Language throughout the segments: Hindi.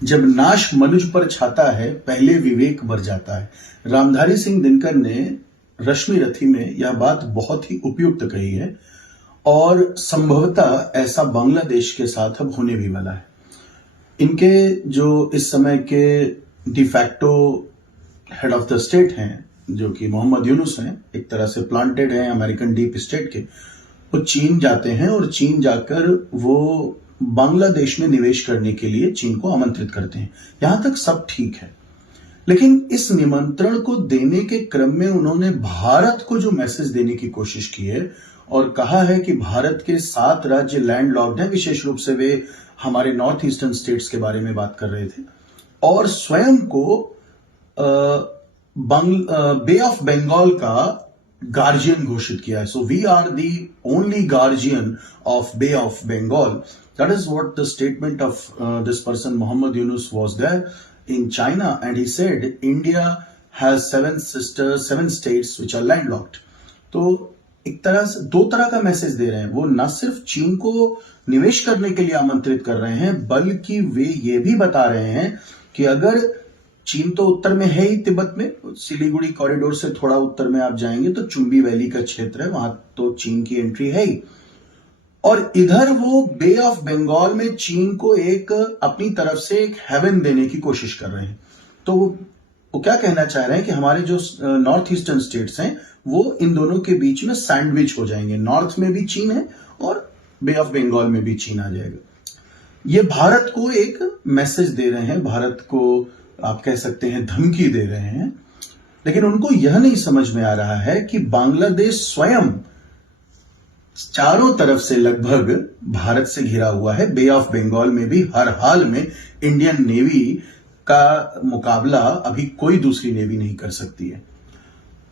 जब नाश मनुज पर छाता है, पहले विवेक बर जाता है। रामधारी सिंह दिनकर ने रश्मि रथी में यह बात बहुत ही उपयुक्त कही है और संभवतः ऐसा बांग्लादेश के साथ अब होने भी वाला है। इनके जो इस समय के de facto head of the state हैं, जो कि मोहम्मद यूनुस हैं, एक तरह से प्लांटेड हैं अमेरिकन डीप स्टेट के, वो चीन जाते हैं और चीन जाकर वो बांग्लादेश में निवेश करने के लिए चीन को आमंत्रित करते हैं। यहां तक सब ठीक है, लेकिन इस निमंत्रण को देने के क्रम में उन्होंने भारत को जो मैसेज देने की कोशिश की है और कहा है कि भारत के 7 राज्य लैंडलॉक्ड हैं, विशेष रूप से वे हमारे नॉर्थ ईस्टर्न स्टेट्स के बारे में बात कर रहे थे और स्वयं को बे ऑफ बंगाल का गार्जियन घोषित किया है। So we are the only guardian of bay of Bengal. That is what the statement of this person Muhammad Yunus was there in China and he said India has 7 states which are landlocked। तो एक तरह से 2 तरह का मैसेज दे रहे हैं। वो न सिर्फ चीन को निवेश करने के लिए आमंत्रित कर रहे हैं, बल्कि वे ये भी बता रहे हैं कि अगर चीन तो उत्तर में है ही, तिब्बत में सिलीगुड़ी कॉरिडोर से थोड़ा उत्तर में आप जाएंगे तो चुंबी वैली का क्षेत्र है, वहां तो चीन की एंट्री है ही। और इधर वो बे ऑफ बंगाल में चीन को एक अपनी तरफ से एक हेवन देने की कोशिश कर रहे हैं। तो वो क्या कहना चाह रहे हैं कि हमारे जो नॉर्थ ईस्टर्न स्टेट्स हैं वो इन दोनों के बीच में सैंडविच हो जाएंगे। नॉर्थ में भी चीन है और बे ऑफ बंगाल में भी चीन आ जाएगा। ये भारत को एक मैसेज दे रहे हैं, भारत को आप कह सकते हैं धमकी दे रहे हैं, लेकिन उनको यह नहीं समझ में आ रहा है कि बांग्लादेश स्वयं चारों तरफ से लगभग भारत से घिरा हुआ है। बे ऑफ बंगाल में भी हर हाल में इंडियन नेवी का मुकाबला अभी कोई दूसरी नेवी नहीं कर सकती है।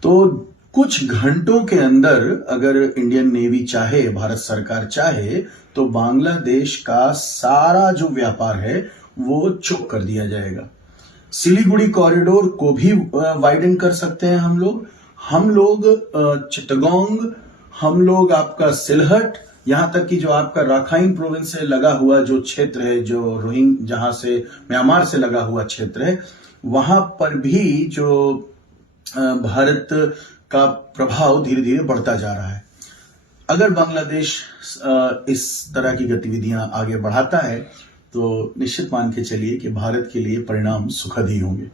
तो कुछ घंटों के अंदर अगर इंडियन नेवी चाहे, भारत सरकार चाहे, तो बांग्लादेश का सारा जो व्यापार है वो चुप कर दिया जाएगा। सिलीगुड़ी कॉरिडोर को भी वाइडन कर सकते हैं हम लोग चिटगांग, हम लोग आपका सिलहट, यहां तक कि जो आपका राखाइन प्रोविंस से लगा हुआ जो क्षेत्र है, जो रोहिंग जहां से म्यांमार से लगा हुआ क्षेत्र है, वहां पर भी जो भारत का प्रभाव धीरे धीरे बढ़ता जा रहा है। अगर बांग्लादेश इस तरह की गतिविधियां आगे बढ़ाता है तो निश्चित मान के चलिए कि भारत के लिए परिणाम सुखद ही होंगे।